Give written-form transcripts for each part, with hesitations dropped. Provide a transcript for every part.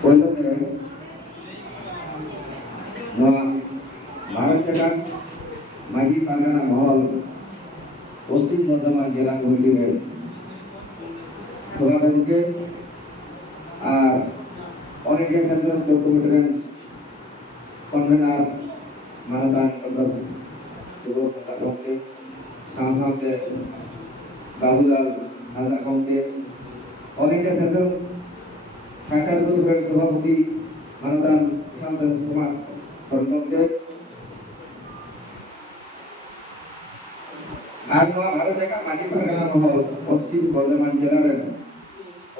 ᱯᱳᱭᱞᱳᱛᱮ ᱱᱚᱣᱟ ᱵᱷᱟᱨᱚᱛ ᱡᱟᱠᱟᱛ ᱢᱟᱹᱡᱷᱤ ᱯᱟᱨᱜᱟᱱᱟ ᱢᱚᱦᱚᱞ পশ্চিম বর্ধমান জেলা কমিটির সভাপতিকে আর অল ইন্ডিয়া সেন্ট্রাল কোর কমিটির কনভেনার মানদান ডক্টর শুভপ্রসাদ গঙ্গে সাংসদে বাবুলাল হাজরা গঙ্গে অল ইন্ডিয়া সেন্ট্রাল ফ্যাক্টর গ্রুপের সভাপতি মানদান প্রশান্ত কুমার গঙ্গে আর নয়া ভারত জায়গা মাঝি পারগানা মহল পশ্চিম বর্ধমান জেলার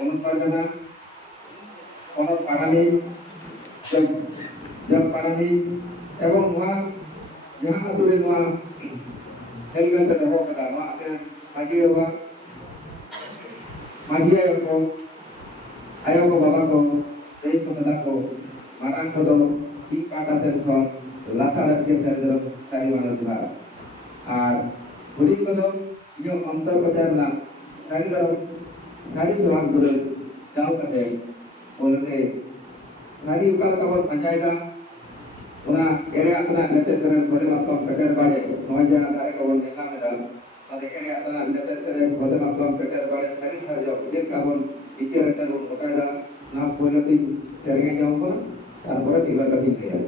অনুপ পারগানা কনক পারানি জগ পারানি এবং নয়া যাহা আতুরে নয়া হেলমেট দহ কাদা নয়া আতে মাঝি বাবা মাঝি আয়ো ko baba ko এই সমদা ko মারাং কদো ই পাটা সেন খন লাসার কে সের সারি মানা দুরা আর ᱦᱩᱰᱤᱧ ᱠᱚᱫᱚ ᱤᱧᱟᱹᱜ ᱚᱱᱛᱚᱨ ᱵᱟᱡᱟᱨ ᱨᱮᱱᱟᱜ ᱥᱟᱹᱨᱤ ᱥᱚᱵᱷᱟ ᱠᱚᱨᱮ ᱪᱟᱣ ᱠᱟᱛᱮ ᱚᱱᱟᱛᱮ ᱥᱟᱹᱨᱤ ᱚᱠᱟ ᱞᱮᱠᱟ ᱵᱚᱱ ᱯᱟᱸᱡᱟᱭᱮᱫᱟ ᱚᱱᱟ ᱮᱲᱮᱭᱟᱜ ᱛᱮᱱᱟᱜ ᱞᱮᱛᱮᱫ ᱠᱚᱨᱮ ᱵᱷᱚᱞᱮ ᱢᱟᱛᱠᱚᱢ ᱯᱮᱴᱮᱨ ᱵᱟᱲᱮ ᱱᱚᱜᱼᱚᱭ ᱡᱟᱦᱟᱸ ᱫᱟᱨᱮ ᱠᱚᱵᱚᱱ ᱧᱮᱞᱧᱟᱢᱮᱫᱟ ᱚᱱᱟ ᱮᱲᱮᱭᱟᱜ ᱛᱮᱱᱟᱜ ᱞᱮᱛᱮᱫ ᱠᱚᱨᱮ ᱵᱷᱚᱞᱮ ᱢᱟᱛᱠᱚᱢ ᱯᱮᱴᱮᱨ ᱵᱟᱲᱮ ᱥᱟᱹᱨᱤ ᱥᱟᱨᱡᱚᱢ ᱪᱮᱫ ᱞᱮᱠᱟ ᱵᱚᱱ ᱵᱤᱪᱟᱹᱨ ᱠᱟᱛᱮ ᱵᱚᱱ ᱜᱚᱴᱟᱭᱮᱫᱟ ᱱᱚᱣᱟ ᱯᱳᱭᱞᱳᱛᱤᱧ ᱥᱮᱨᱮᱧ ᱟᱸᱡᱚᱢ ᱠᱟᱱᱟ ᱛᱟᱨᱯᱚᱨᱮ ᱢᱤᱫ-ᱵᱟᱨ ᱠᱟᱛᱷᱟᱧ ᱞᱟᱹᱭᱟ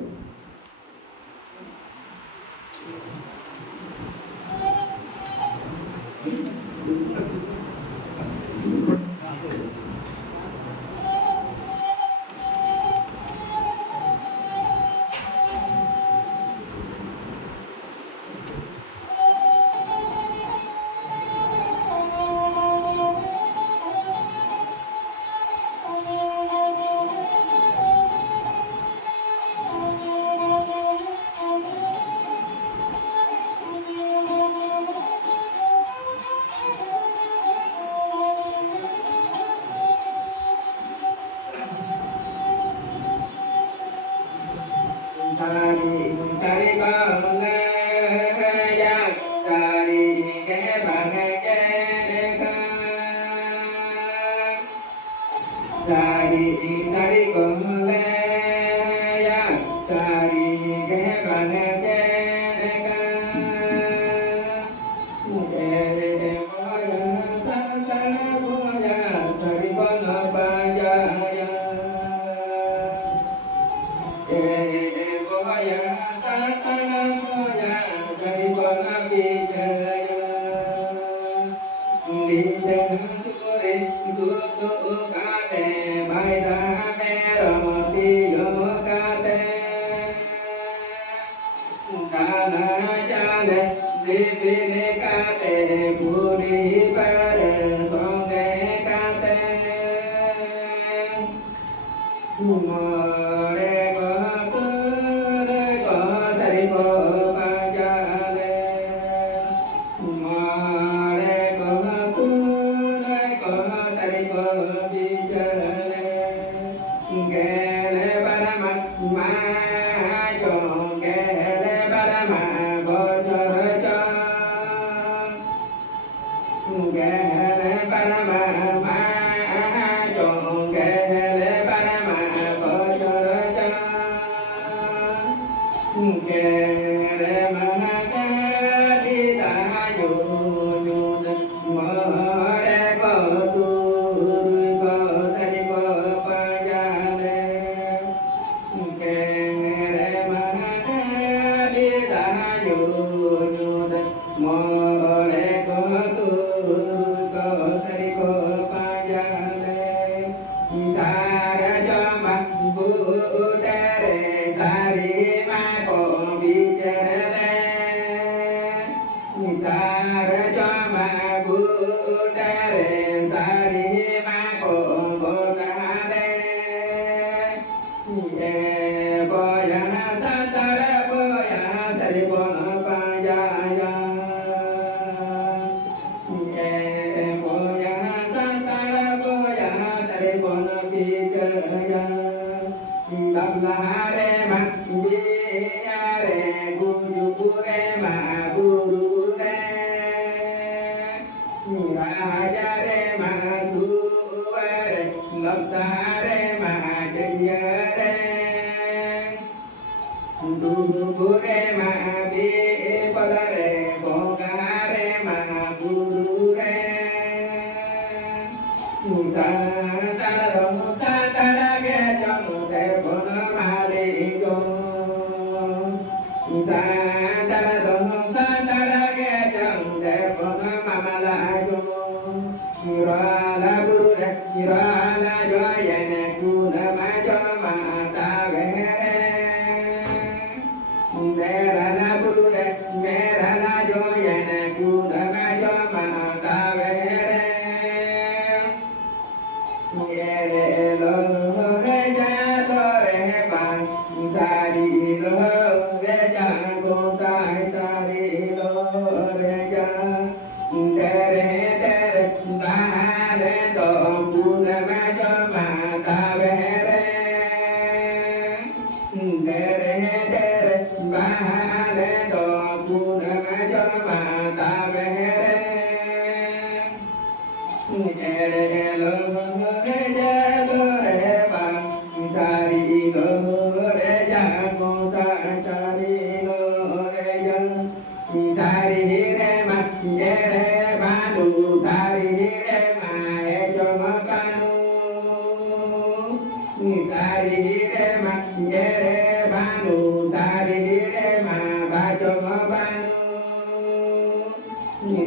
Sari dire ma jere banu sari dire ma bajo banu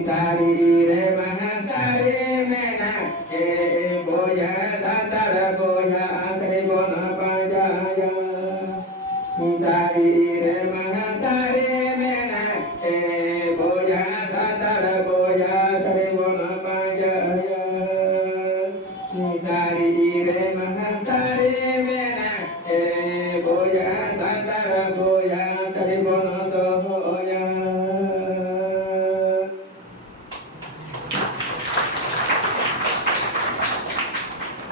sari dire ma sari mena ke boya satara boya asri bona pajaya sari dire ma sari mena ke boya satara boya asri bona pajaya sari dire ma sari mena ke boya satara boya asri bona doya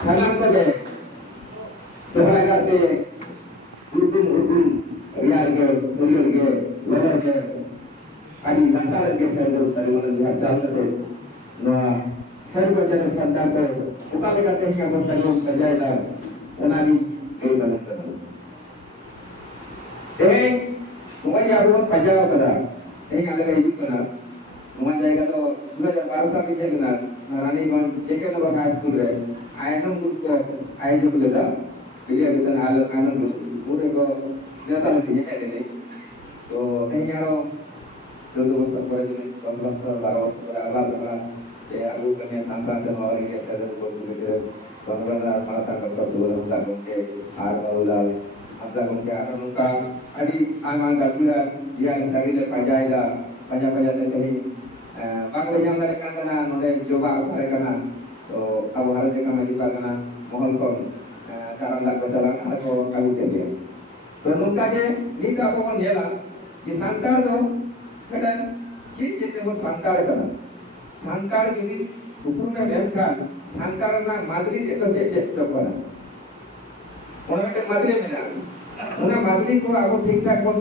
salam kode doa kate urun riar ke mulia ke lama ke adi lasar ke saya sari mana lihat dal kate noa sari baca sandar ke ukale kate yang bersandung sajai dah onagi kei mana kata semua jarum pajak kata ada hidup kena semua jaga tu sudah barusan kita kenal rani kon jeke no high school re ayam group ko ayam jo leda dia kita ayam group pure ko neta nanti ya ini to yaro dulu masa pada ini 15 12 berapa ya aku kena santan dan orang yang ada buat begitu benar-benar mata kalau dulu masa ke ulal apa ke ada muka adi aman gabura dia sekali le pajak teh Bangla yang mereka kena nolai coba mereka kena, so abu hari mereka maju kena mohon kon karena tak berjalan atau kalu jadi. Penungka je ni kau kon jelah di santar tu kadang ciri pun santar kena. Santar ini hukumnya mereka santar na madri itu je coba. Orang itu madri mana? Orang madri ko aku ठीक ठाक kon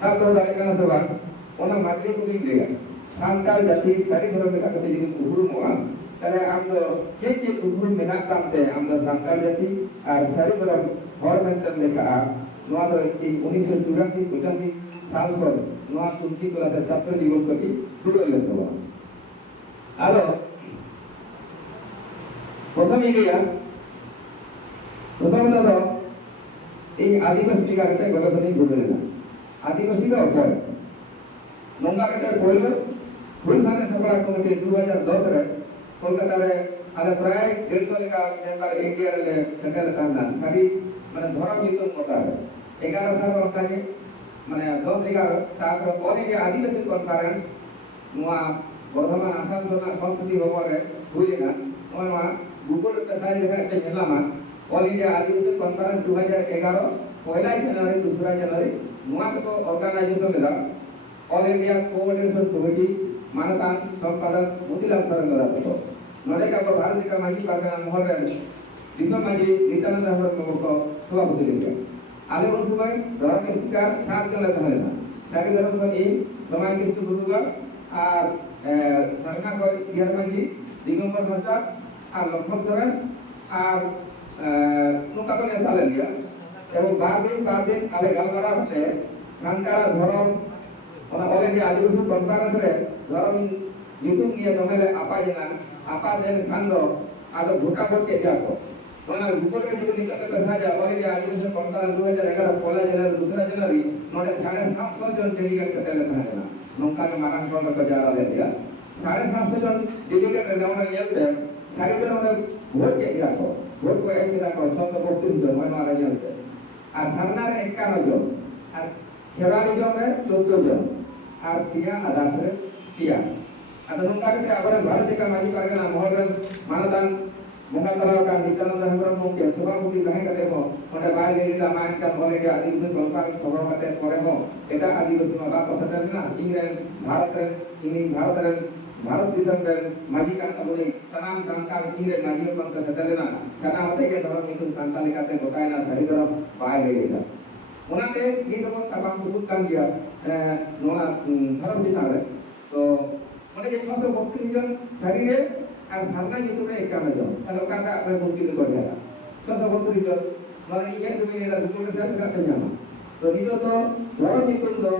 satu dari kena sebab orang madri ko ni dia. Santal jati sari dhorong mereka kata jadi uhur mua, karena amdo cece uhur menak tamte amdo santal jati ar sari dhorong hormentan mereka noa to ki 1984 साल पर noa tunti kelas ছাত্র দিবস kaki dulu leto. Alo, প্রথম ইডিয়া প্রথম তো এই আদিবাসী কারণে গবেষণা ঘুরে না আদিবাসী রা অপর নঙ্গা কাটা কইলো Perusahaan sekolah komite 2010 re Kolkata re ada pray 150 leka member India re settle tanna sari mane dharam hitung kota 11 sal orkane mane 10 11 তারপর all India Adivasi Conference নোয়া বর্ধমান আসানসোল সংস্কৃতি ভবনে হইলে না নোয়া গুগল পেশায় লেখা একটা মেলামা all India Adivasi Conference 2011 পয়লা জানুয়ারি 2 জানুয়ারি নোয়া তো অর্গানাইজেশন মেলা all India Coalition Committee Manatan Sampadak Mutilam Sarang Galato. Mereka berharap jika maju pada mohon bisa maju di tanah tahun membuka dua putih juga. Ada unsur dalam istiqar saat jalan tahun. Saya dalam tahun ini semua kisah berubah. Sarana kau siar maju di nomor masa lokal seorang nukapun yang salah dia. Kalau babin ada gambar apa? Sangkara dhorong orang oleh dia Adivasi Conference re ধরুন YouTube নিয়ে জমেলে আপা জানা আপা দেন কান্ড আদো ভোটা ভোটকে যাবো মানে গুগলে যদি নিকটে দেখা যায় ওই যে আদিবাসী কনফারেন্স 2011 পয়লা জানুয়ারি 2 জানুয়ারি নড়ে 750 জন ডেলিগেট সেটেল থাকে না নঙ্কান মারান কন্ড যারা দেয়া 750 জন ডেলিগেট নেওয়া নিয়েতে সারি জন ভোটকে যাবো ভোট কো এক দিন কো 632 জন মানে মারা যাবে আর সারনার 51 জন আর খেলাড়ি জনে 14 জন আর তিয়া আদাসরে Iya, atau nungkar kita apa baru jika maju karena mohon manatan mengatalkan di dalam dalam mungkin sebab mungkin lahir kata mo, pada bayi ini dimainkan oleh dia Adivasi Golkar sebab kata oleh mo, kita Adivasi mabak peserta Ingren Bharat disam dan majikan abuni sanam sangkal Ingren majikan bang peserta sana mata kita dalam itu santali kata bokaina sari dalam bayi ini. Menate ini tu sabang sebutkan dia nona harus ditangani. तो মানে যে 632 জন শরীরে আর সারনা যেটুকু 51 জন তাহলে কাটা করে মুক্তি করে দেয়া 632 জন মানে ইয়ে তুমি এরা দুটো সাথে কাটতে জানো তো নিতো তো বড় নিতো তো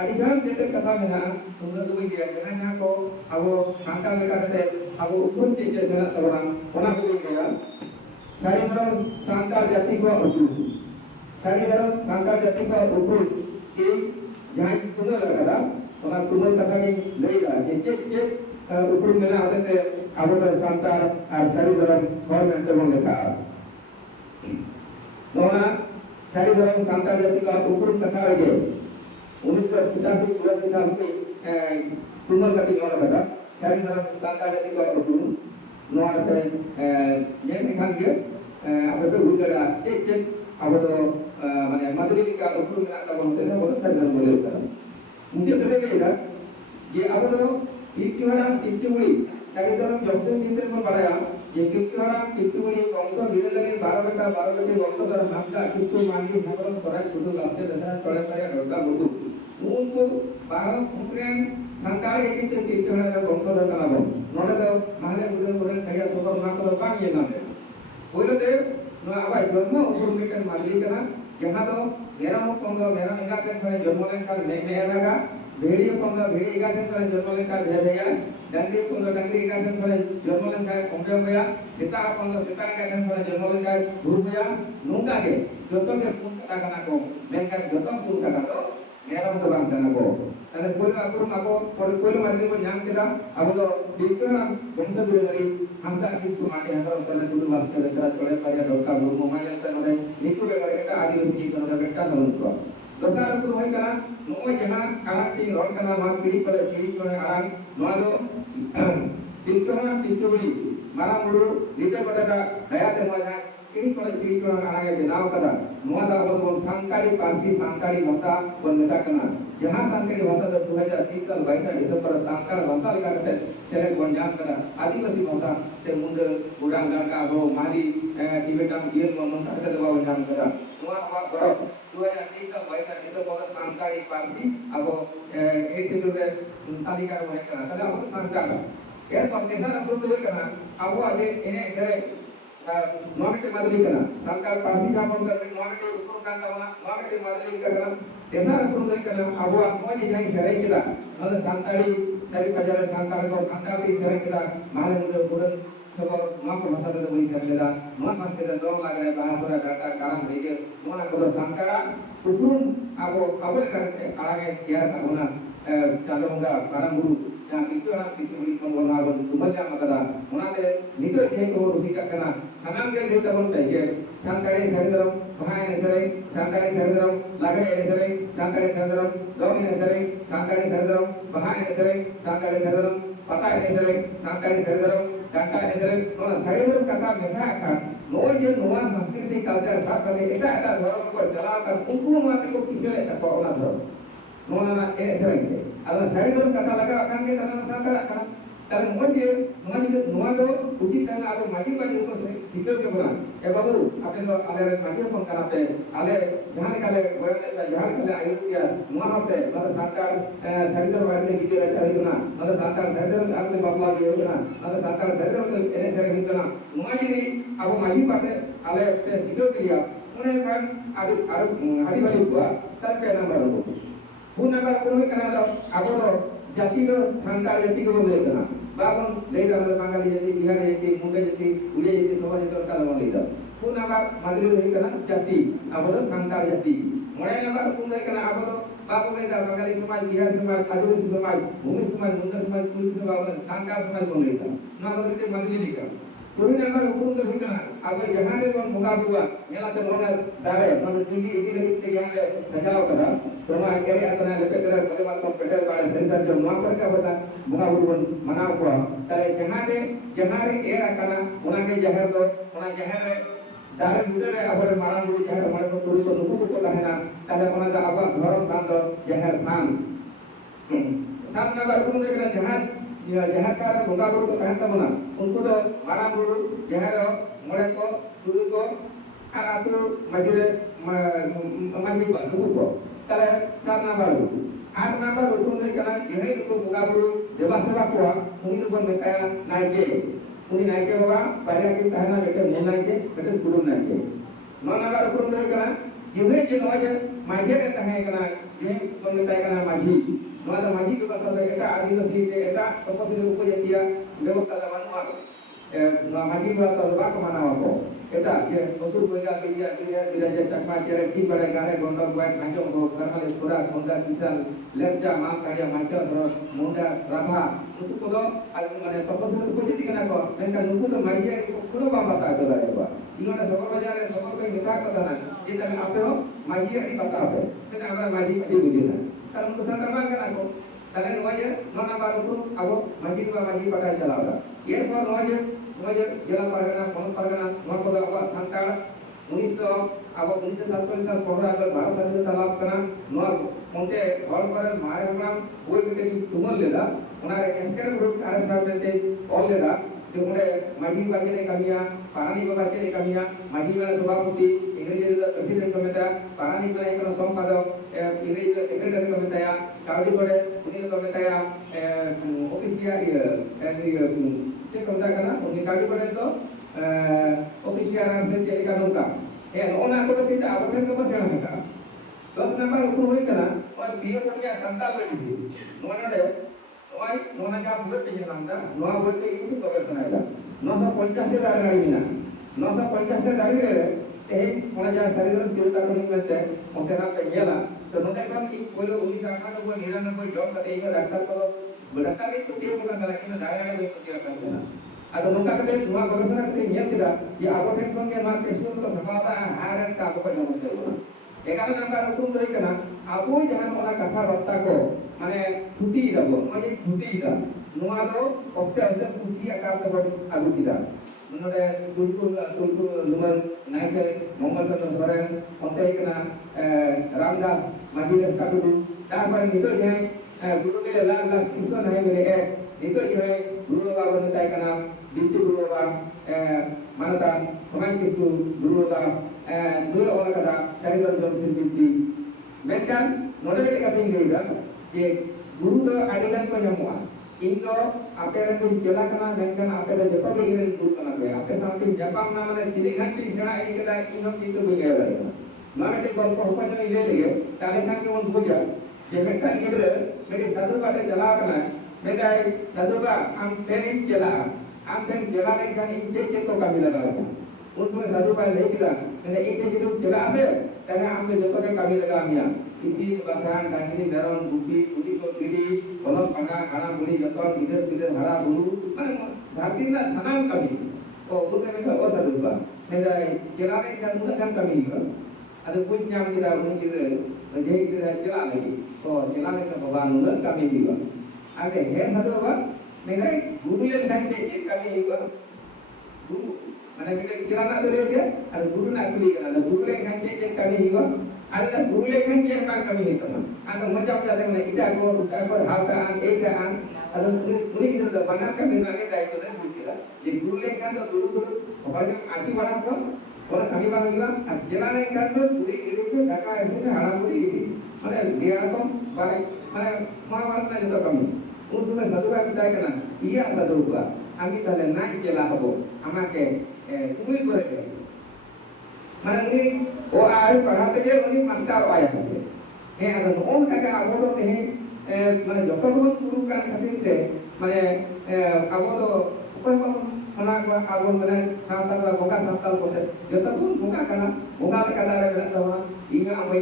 আদিগান যেতে কথা মেনা তোমরা দুই যে এখানে কো আবো সাংকাল লেখাতে আবো উপর যে মেনা সরণ ওনা বলি গেল sari dalam santal jati ko upur sari dalam santal jati ko upur ke jahan tumul kada ona tumul kata ni leida je upur mena adate abo santal ar sari dalam government bang lekha nona sari dalam santal jati ko upur kata lagi 1985 साल में tumul kati orang kada sari dalam santal jati ko upur noir पे ये निकाल के अब तो उधर check अब तो माने मदली का ऊपर में आता बोलते हैं वो सर्जन बोले होता है मुझे तो लगे ये अब तो इक्चुअली ताकि तो जॉब्स चिंतन में बढ़ाया ये इक्चुअली वंश विलेले 12 वंश दर नामटा किंतु मांगी हमरो स्वराज सुदु लाभते दशा चले पाया डोका बुदु उनको 12 कुकरेन संताल के इक्चुअली वंश दर कनाबो नोने तो माले उदन खया सोकर ना को बांग ये नामे बोले दे नो आबाय जन्म ऊपर मीटर माली कना जहां तो मेरा मुख पंग मेरा निगा के खने जन्म लेन का मे एनागा भेड़ियो पंग भेड़ी इगा के खने जन्म लेन का भेड़िया डंगरी पंग डंगरी इगा के खने जन्म लेन का पंग होया सीता पंग सीता इगा के खने जन्म लेन का भूपया नोंगा के जतो के पुन कथा कना को मेन का जतो पुन कथा तो मेरा तो बांग कना को तने कोई मार्ग में ध्यान केदा अब तो बिकना वंश बिरली हमदा किसको माटे हतर तने दुदु वाक्य दशरा चले पाया डोका बुर मोबाइल तने निकु बेगर एटा आदिवासी कनो बेटा नमस्कार दशरा को होय कना नो जहां काना ती रोल कना मा पीड़ी को आराम नो दो बिकना तिचुबली मारा मुडु लीटर बटाटा दयाते मजा किड़ी को आगे बनाव कदा नो दा बोल सांकारी पारसी सांकारी भाषा बन मेटा कना जहां सांकारी भाषा 2030 साल 22 दिसंबर सांकार भाषा लेकर के चले बंजाम करा आदिवासी भाषा से मुंड उड़ान लड़का हो माली टिबेटन गिर मन करते दबा बंजाम करा नो हवा करो 2030 साल 22 दिसंबर सांकारी पारसी अब ए शेड्यूल तालिका में करा तले अब सांकार यार पंदेशा अप्रूव करना अब आगे इन्हें करे नॉमिनेट मदली करना सरकार पासी का बंद कर नॉमिनेट ऊपर का नॉमिनेट मदली करना ऐसा अप्रूव करना अब मोज जाई सरे किदा मतलब सांताड़ी सरी पजारे सांताड़ को सांताड़ी सरे किदा माले मुझे पूरन सब मां को भाषा तो वही सरेदा मां संस्कृत दो लाग रहे भाषा डाटा कारण देके मोना को सांताड़ा ऊपर अब करते आगे यार का होना चालूंगा परम गुरु yang itu anak itu beri pengorbanan tumbal yang makada menate itu je ko rusika kana sanam ke dia tabun taike sangkare sardaram bahai nesare sangkare sardaram lagre nesare sangkare sardaram dogi nesare sangkare sardaram bahai nesare sangkare sardaram patai nesare sangkare sardaram kaka nesare ona sardaram kaka mesa akan no je noa संस्कृति culture सा करे eta धर्म को चलाकर उनको मात्र को किसे apa ona धर्म नोना ए सरेंगे अगर सही धर्म कथा लगा अकान के तना सांता अकान तले मोजे नोआ दो उचित तना अब माजी बाजी को सिक्योर के बना ए बाबू आपने तो आले माजी फोन कराते आले जहां काले वरले जहां काले आयुर्वेदिया नोआ होते मतलब सांता सही धर्म वाले वीडियो रहता है ना मतलब सांता सही धर्म आपने बाबला भी होना मतलब सांता सही धर्म एने सरे हितना नोआ जी अब माजी बाते आले पे सिक्योर किया उन्हें kan आदि वाली हुआ तब पे नंबर हो पुनः पुनः करना अब तो जाति को संतान जाति को बोले करना बाबन ले जाना बंगाली जाति बिहार जाति मुंडे जाति उड़िया जाति सब जाति का नाम ले जाओ पुनः मदली ले करना जाति अब तो संतान जाति मोड़े नंबर पुनः करना अब तो बाबू ले जाओ बंगाली समाज बिहार समाज आदिवासी समाज भूमि समाज मुंडा समाज कुल समाज संतान समाज बोले जाओ ना बोलते मदली लिखा कोई नंबर हुकुम तो हुई करना अब यहाँ के कौन मुका हुआ मेला तो मोना दारे मतलब टीवी इतने इतने यहाँ ले सजाओ करा तो वहाँ क्या या तो ना लेके करा बड़े बात को पेटर वाले सेंसर जो वहाँ पर क्या होता मुका हुआ मनाओ हुआ तारे जहाँ रे एयर करना उन्हें के जहर दो उन्हें जहर दारे मुझे रे अब मारा मुझे जहर हमारे को पुरुष को नुकु को कहना तारे उन्हें का अब धर्म कांड जहर थान सामने बार कुछ देखना जहाँ का बोगा बुरु को कहता बना उनको तो मारा बुरु जहर मोड़े को तुरु को और आतु मजरे मजरी को नुकु को तले सामने बार आठ नंबर उठूं नहीं करना यही तो बोगा बुरु देवासेवा को उन्हीं को बताया नाइके उन्हीं नाइके बाबा पहले की कहना बेटे मुन नाइके बेटे गुरु नाइके नौ नंबर उठूं नहीं करना जिन्हें जिन्होंने माझे कहता है करना ये तो बताया करना माझी नोदा माझी के बात है एटा आदिवासी से एटा तपस्वी उपजातिया व्यवस्था दबानुआ माझी के बात दबा को मानावा को এটা যে অসুর বইগা বিরিয়া বিরিয়া বিরিয়া যে চাকমা চেরে কি বড় গারে গন্ডক বয় কাঞ্চং গো কারমালে পুরা গঙ্গা কিসাল লেপজা মা কাড়িয়া মাইচা ধর মুন্ডা রাভা নুকু কোদো আর মানে তপস্যা কো যদি কেনা কো মেনকা নুকু তো মাইজে পুরো বাবা তা তো দাঁড়ায় বা ইগোটা সকল বাজারে সকল কই মিঠা কথা না যেটা আপে মাইজি আই কথা হবে সেটা আমরা মাইজি পাটি বুঝি না কারণ তো সংক্রমণ কেনা কো তাহলে নয় ন নাম্বার উপর আবো মাইজি বা মাইজি পাটাই চালাওটা এরপর নয় জেলা পারগানা পনেরো পারগানা নয় পদ আবার সান্তাল 1947 সাল 15 আগস্ট भारत স্বাধীনতা লাভ করা নয় মন্তে হল করে মারে আমরা ওই মিটে তুমল লেদা ওনার এসকের গ্রুপ আরে সাহেবতে অল লেদা যে ওরে মাঝি বাগেলে কামিয়া পারানি বাগেলে কামিয়া মাঝি বালা সভাপতি ইংরেজি প্রেসিডেন্ট কমিটা পারানি বালা কোন সম্পাদক ইংরেজি সেক্রেটারি কমিটা কাউডি করে উনি কমিটা অফিস দিয়া সে কমিটা kana উনি কাউডি করে তো অফিস দিয়া রাখতে যে Kanuka ona ko kita abakan ko masih ada ka terus number ukur hoy kana और पियो को क्या संताल बेटी नोने ओय नोना का बुले पे नामदा नोआ बोल के इतनी कवर सुनाएगा 950 से दारी गाड़ी बिना 950 से दारी रे ते मोला जा शरीर में तिरता को नहीं मिलते ओते ना कहियाला तो नोने का कि कोई लोग उसी शाखा को 99 जॉब करते हैं डॉक्टर को डॉक्टर के तो के बोला लेकिन दारी गाड़ी को क्या करते ना atau nungka kete cuma gobernador kete niat tidak ya aku telepon ke mas kapsul ke sekolah hari ka aku pada masa itu ekarena nangka hukum dari kana aku jangan orang kata batta ko mane cuti dabo mane cuti ida nuwa do oste oste cuti akar to agu tidak node tulku lumal naise mohammed bin soren onte kana ramdas majid katudu তারপরে নিতো যে গুরু কে লাখ লাখ শিষ্য নাই বলে এক নিতো যে গুরু বাবা বলতে কানা বিট্টু গুরু বাবা মানতা সমাজ কিছু গুরু বাবা গুরু বাবা কথা চারিজন জমসিন বিট্টি মেকান মনে করে কথা ইংরেজি যে গুরু তো আইডান কো জামুয়া ইনো আপের কো জেলা কানা মেকান আপের যে কবে ইংরেজি গুরু কানা বে আপে সামনে জাপান না মানে দিদি ঘাটি সেনা এই কথা ইনো কিন্তু বুঝে গেল মানে গল্প হপায় না ইলে লাগে তাহলে থাকে মন বুঝা যে মেকান গিরে মেরে সাধু বাটে জ্বালা কানা मेरा सदुका हम तेरी चला हम तेरी चला नहीं खानी इतने तो कमी लगा था उसमें सदुका नहीं किया मैंने इतने जो चला से तेरे हमने जो तो कमी लगा मिया किसी बसान डांगरी दरन बुद्धि बुद्धि को गिरी बोलो पगा खाना बुरी जतन इधर इधर हरा बुरु माने धरती ना सनाम कमी तो उनके में वो सदुका मेरा चला नहीं खानी उनका कमी का ada pun yang kita mungkin jadi kita चला lagi तो चला नहीं तो भगवान उनका कमी juga आगे है मतलब मेरे गुरु ले खाते एक कमी है गुरु माने मेरे किराना तो ले गया और गुरु ना कुली करना गुरु ले खाते एक कमी है अरे गुरु ले खाते एक कमी है तो आगे मजा जाते हैं इटा को हाथ आन एक आन और गुरु इधर तो बनास का बिना के दायित्व तो पूछेगा ये गुरु ले खाते गुरु और जब आंटी बड़ा को और कमी बात होगा अब चला नहीं करते पूरी इधर को ढका ऐसे में हरा पूरी इसी माने दिया तो माने महाभारत में जो कमी उन समय सदुका बिताय करना iya सदुका आमी ताले नाई चला हबो আমাকে তুমি করে দে মানে উনি ও আর পড়াতে গিয়ে উনি মাস্টার আয়া আছে হ্যাঁ আর ওন টাকা আবো তো মানে যতক্ষণ পুরো কাজ খাতিতে মানে আবো তো ওনা আবো মানে সাঁতাল বোকা সাঁতাল করতে যতক্ষণ বোকা কানা বোকা কাদা রে দাও ইগা আমি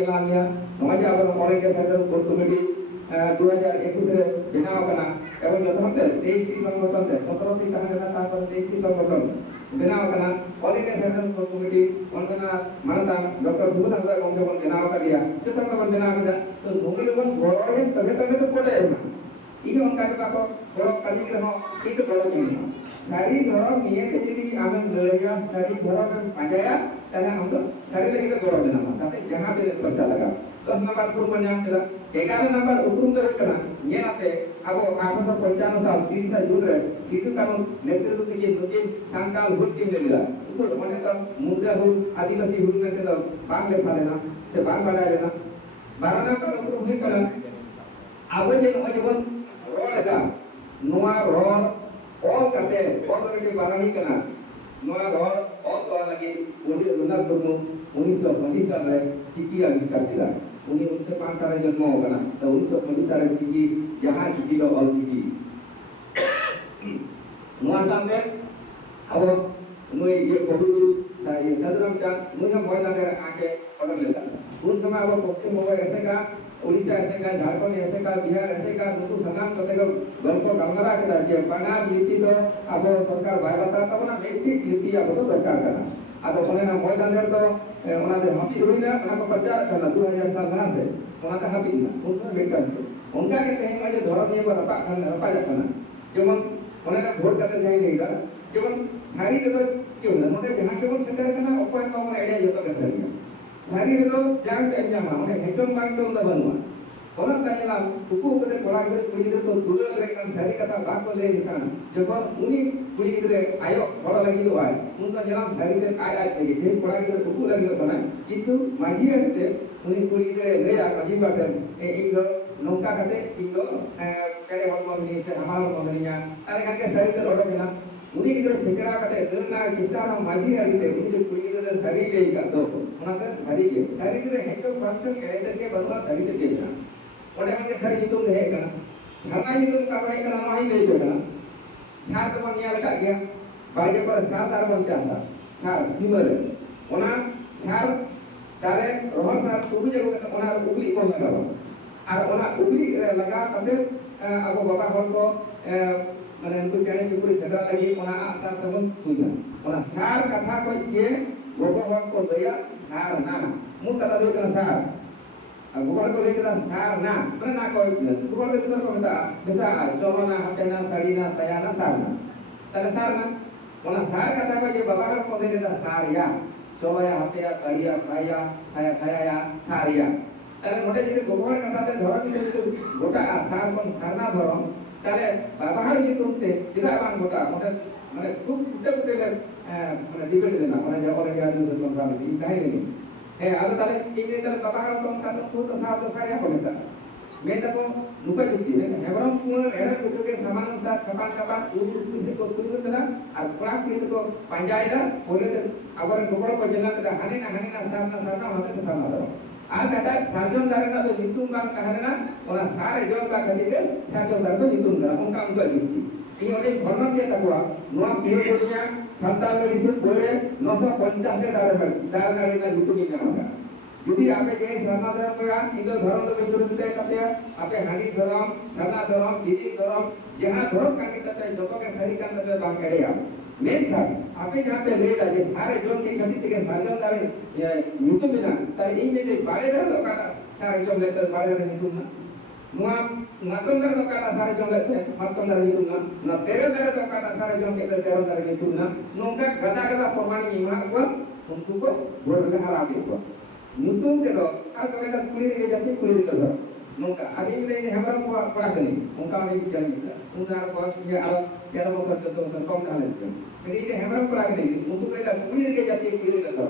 এলামিয়া নয় আবার অনেক সাথে কমিটি 2021 রে বেনাও কানা এবং যথার্থে দেশ কি সংগঠন 17টি তাহারা তারপর দেশ কি সংগঠন বেনাও কানা অল ইন্ডিয়া সেন্ট্রাল কমিটি অনগনা মানতা ডক্টর সুবহান গঙ্গে বন বেনাও কারিয়া যতক্ষণ বন বেনাও কাজা তো গঙ্গে বন বড় তবে তো পড়ে না ini orang kata apa kalau kali kita itu kalau ini dari orang niat jadi aman belajar dari orang aja ya karena untuk dari lagi kita orang nama tapi jangan dia kerja lagi terus nomor kurban yang kita 11 nomor hukum dari kena ये नाते अब 895 साल 30 जून रे सिद्धू कानू नेतृत्व के मुझे संकाल हुट team ले लिया तो माने तो मुद्रा हुट आदिवासी हुट में तो बांग ले फाले ना से बांग फाले लेना बारना का लोग हुई करा अब जे जीवन रोड़ा नोआ रोड और करते और के बारही कना नोआ रोड और तो लगे उनी रुना गुरु 1925 साल रे चिट्ठी आविष्कार किया उनी 1905 साल जन्म होगा ना तो 1925 साल चिट्ठी जहां चिट्ठी और चिट्ठी नोआ सामने अब नुई ये कोविड साधुराम चांद नुई हम बहुत लगे आके ऑर्डर लेता उन समय अब पश्चिम बंगाल ऐसे का उड़ीसा ऐसे का झारखंड ऐसे का बिहार ऐसे का नुकु सनाम कते को गल्प गमरा के जे बांगाल लिपि तो अब सरकार बाय बता तब ना बेसिक लिपि अब तो सरकार करना अब ओने ना मयदान तो ओना दे हापी होइना ओना को प्रचार करना 2000 साल ना से ओना दे हापी ना उन बेकार उनका के कहीं में धर्म नियम रपा रपा जाना जेमन ओने ना भोट करते जाई नहीं का जेमन सारी के तो क्यों ना मोटे जहां केवल सरकार करना अपाय का ओने आइडिया जतो के सारी तो जान टाइम जामा ओने हेटम माइंड तो बनवा ओना ताइला उकु उकते कोड़ा के कुड़ी तो दुलो लेकन सारी कथा बात को ले निकान जब उनी कुड़ी के आयो बड़ा लगी तो आय उन का जनाम सारी के आय आय के जे कोड़ा के उकु लगी तो ना किंतु माझी रहते उनी कुड़ी के ले आ माझी बाटे ए इंगो नौका कते इंगो करे हर मम्मी से हमारा मम्मीया अरे करके सारी के रोड में ना उनी के ठेकरा कते देना किस्तार माझी रहते उनी जो कुड़ी के सारी ले का तो ओना के सारी के हेटो फंक्शन के के बनवा सारी के देना ओडे के सारी जुतुम हे कना धरना जुतुम का बड़े कना नहीं ले कना सार तो निया लगा गया बाजे पर सार दार बन चाहता सार सिमर ओना सार तारे रोहन सार टुबी जगह ओना उगली को लगा और ओना उगली लगा कते अब बाबा हर को माने उनको चैने चुपड़ी सेडा लगी ओना सार तबन हुइना ओना सार कथा को के गोगो हर को दया सार ना मु कथा दो कना सार बुकड़ को लेकर सार ना पर ना कोई बुकड़ लेकर को बता जैसा चलो ना हटेना साड़ी ना साया ना सार ना तले सार ना ओना सार कथा को ये बाबा को लेकर सार या चलो या हटे या साड़ी या साया साया साया या सार या तले मोटे जे बुकड़ कथा ते धरम जो गोटा सार कोन सार ना धरम तले बाबा ये तुमते चिरा बांग गोटा मोटे माने खूब कुटे माने डिपेंड देना माने जो और क्या जो संसार में काहे नहीं ada tali ini tali bapak kalau kata tu to saya apa kita mereka ko lupa juti hebaram pun era kutu ke saman saat kapan urus ko tu tena ar prak itu ko panjai da boleh abar gobal ko jena kada hanina sarna hate sama da ar kata sarjon darana to hitung bang kahana ona sare jon ka kadike sarjon dar to hitung da onka unka juti ini oleh bharnam dia takwa nuam piyo punya संतान receive बोले 950 के दार नाली में जुटू नहीं जाएगा यदि आपे जे सरना धर्म का इंदो धर्म तो विरुद्ध है कहते हैं आपे हरि धर्म सरना धर्म दीदी धर्म जहां धर्म का की कहते हैं जो के सही का मतलब बांग करे आप मेन था आपे जहां पे रेड है सारे जोन के खटी के साजन दारे यूट्यूब में ना तर इन में बारे दर का सारे जोन लेते बारे दर यूट्यूब ना नुआ नातंदर तो काटा सारे जोन लेते मातंदर यूट्यूब ना तेरे दर तो काटा सारे जोन के तेरे दर यूट्यूब ना नोंका गदा प्रमाण इमा को उनको को बोल के हरा दे को नुतुम के दो आर कमेटा कुली रे जाती कुली रे दो नोंका आदि में हमरा को पड़ा कनी उनका में जानी उनका पास में आ 13 बছর 14 बছর कम ना लेते यदि ये हमरा पड़ा कनी उनको के कुली रे जाती कुली रे दो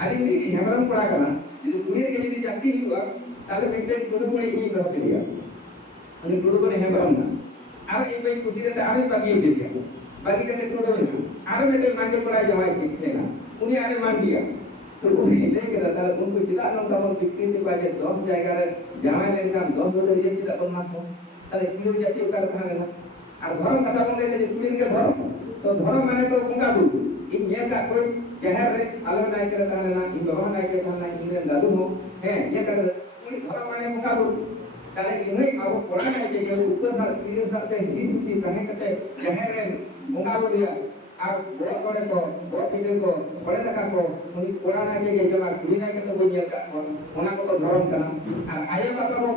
आदि में हमरा पड़ा कना यदि कुली रे यदि जाती हुआ ताले मेटे कुडु को ही करते दिया अनि कुडु को हेमरम ना आर एक भाई खुशी रहता आरे बाकी दे दिया बाकी करने कुडु में आरे मेटे मांगे पड़ा जमाई ठीक ना उन्हें आरे मान दिया तो उन्हें लेके रहता उनको जिला नाम का मन बिक्री के बाजे 10 जाएगा रे जमाई ने नाम 10 बजे ये जिला बनना हो ताले कुडु जाती का कहां लेना और धर्म कथा बोले जे कुडु के धर्म तो धर्म माने तो बुंगा दू इन ये का कोई शहर रे आलो नाई के कहां लेना इन बाबा नाई के कहां नाई इन दादू हो है ये कर धर्म माने बुंगा दू ताले इन्हें अब कोड़ा नहीं के ऊपर सा तीन साल के सीसीटी कहे कते शहर रे बुंगा दू लिया और बहुत बड़े को बहुत टीचर को बड़े तक को उन्हीं कोड़ा नहीं के जो कुड़ी नहीं के तो कोई ये का होना को धर्म करना और आये बात को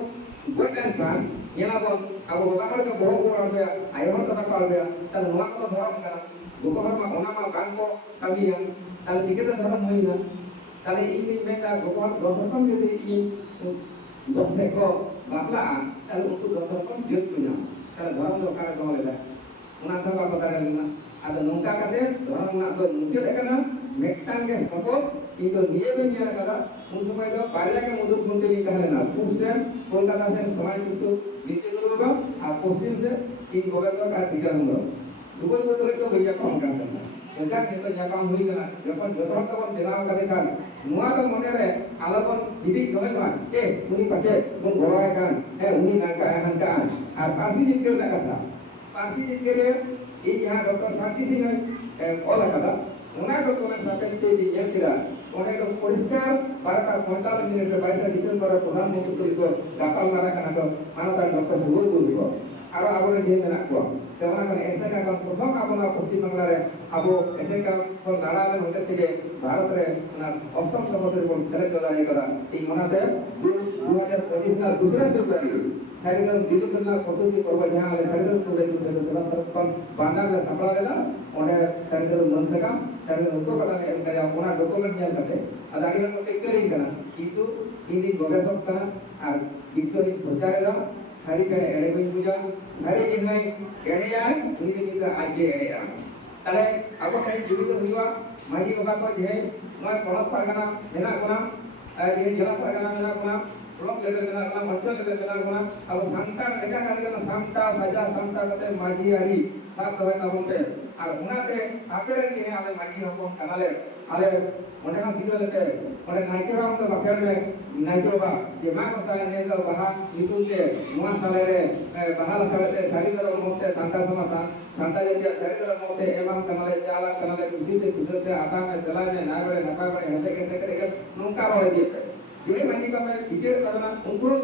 गोटन प्राण ये ना को अब बाबा को बहुत को आ गया आये हो तो का आ गया तब नवा को धर्म करना गोबर में होना में बांग को कमी है तब टिके तो धर्म होई ना तब इन में का गोबर दोसरकम यदि दोसरे को बापला तब उनको दोसरकम जुट पुना तब धर्म लोग का को लेदा उना था का पता लेना ada nungka kate orang nak tu mungkin lekana mektang ke sako itu dia pun dia kata untuk itu payah ke mudah pun dia kahana na pusem kolkata se samai itu नीचे करो का आप पश्चिम से इन गोबेश्वर का टीका होगा दुबई को तो लेकर भैया काम करना जगह से तो यहाँ काम हुई करना जब जब तक हम दिनाव का देखा नुआ तो मने रे आलापन दीदी गमे मान उन्हीं पचे उन गोवाए कान उन्हीं नाका हंकान और पासी जित के ना कथा पासी जित के ये यहाँ डॉक्टर शांति सिंह ऑल कथा ᱚᱱᱟ ᱰᱚᱠᱩᱢᱮᱱᱴ ᱥᱟᱵ ᱠᱟᱛᱮ ᱧᱮᱞ ᱠᱮᱫᱟ ᱚᱸᱰᱮ ᱫᱚ ᱯᱚᱨᱤষ্কার 12টা 45 মিনিট 22 ডিসেম্বর প্রধানমন্ত্রী ᱠᱚ ᱜᱟᱯᱟᱞ ᱢᱟᱨᱟᱜ ᱠᱟᱱᱟ ᱠᱚ ᱢᱟᱱᱚᱛᱟᱱ ᱰᱚᱠᱴᱚᱨ ᱵᱷᱩᱜᱳᱞ ᱢᱩᱨᱢᱩ ᱠᱚ ᱟᱨᱚ ᱟᱵᱚᱨᱮᱱ ᱡᱮ ᱢᱮᱱᱟᱜ ᱠᱚᱣᱟ ᱛᱚ ᱚᱱᱟ ᱠᱷᱚᱱ ᱮᱥᱮᱠᱟ ᱠᱷᱚᱱ ᱯᱨᱚᱛᱷᱚᱢ ᱟᱵᱚ ᱱᱚᱣᱟ ᱯᱚᱥᱪᱤᱢ ᱵᱟᱝᱞᱟ ᱨᱮ ᱟᱵᱚ ᱮᱥᱮᱠᱟ ᱠᱷᱚᱱ ᱞᱟᱲᱟᱣ ᱞᱮᱱ ᱦᱚᱛᱮ ᱛᱮᱜᱮ ᱵᱷᱟᱨᱚᱛ ᱨᱮ ᱚᱱᱟ ᱚᱥᱴᱚᱢ ᱥᱚᱢᱚᱥ ᱨᱮᱵᱚᱱ ᱥᱮᱞᱮᱫ ᱫᱟᱲᱮ ᱠᱟᱫᱟ ᱤᱧ ᱚᱱᱟᱛᱮ 2025 ᱨᱮᱱᱟᱜ दूसरे ফেব্রুয়ারি সারিগম দিল্লি ᱨᱮᱱᱟᱜ প্রস্তুতি করব ᱡᱟᱦᱟᱸ ᱟᱞᱮ ᱥᱟᱨᱤᱜᱚᱢ ᱴᱩᱰᱮ ᱡᱩᱫᱤ ᱥᱮᱵᱟ ᱥᱚᱨᱠᱚᱱ ᱵᱟᱱᱟᱨ ᱞᱮ ᱥᱟᱯᱲᱟᱣ ᱞᱮᱫᱟ ᱚᱸᱰᱮ ᱥᱟᱨᱤᱜᱚᱢ ᱢᱚᱱᱥᱮᱠᱟ ᱥᱟᱨᱤᱜᱚᱢ ᱩᱛᱚ ᱯᱟᱴᱟᱱ ᱮᱢ ᱠᱟᱭᱟ ᱚᱱᱟ ᱰᱚᱠᱩᱢᱮᱱᱴ ᱧᱮᱞ ᱠᱟᱛᱮ ᱟᱫᱚ ᱟᱹᱰᱤ ᱦᱚᱲ ᱠᱚ ᱴᱮᱠᱠᱟᱹᱨᱤᱧ ᱠᱟᱱᱟ ᱠᱤᱱᱛᱩ ᱤᱧ ᱜᱚᱵᱮᱥᱚᱠ ᱠᱟᱱᱟ ᱟᱨ ᱵᱤᱥᱥᱚᱨᱤᱧ ᱯᱨᱚᱪᱟᱨᱮᱫᱟ सारी छेड़े एड़े को बुझा सारी जिन्हें एड़ेया उन्हीं जिनका आज ये एड़ेया ताले अब कहीं जुड़ी तो हुआ माजी बाबा को जे मैं पढ़त पागना सेना कोना ये जिला पागना मेना कोना ब्लॉक लेवल मेना कोना मंडल लेवल मेना कोना अब सांता लेका कार्यक्रम सांता सजा सांता कते माजी आरी साथ दवे तबते और उनाते आपेरे के आले माजी हम कनाले आले मोटे का सीधे लेते मोटे नाइके हम तो बखेर में नाइके बा ये मां को सारे ने तो बहा नितु के नुआ साले रे बहाल साले सारी करो मोते सांता समासा सांता जे सारी करो मोते एवं कनाले जाला कनाले खुशी से गुजर से आता में चला में नागरे नका में ऐसे कैसे करेगा नुका रह दिए ये मानी का मैं विजय करना उनको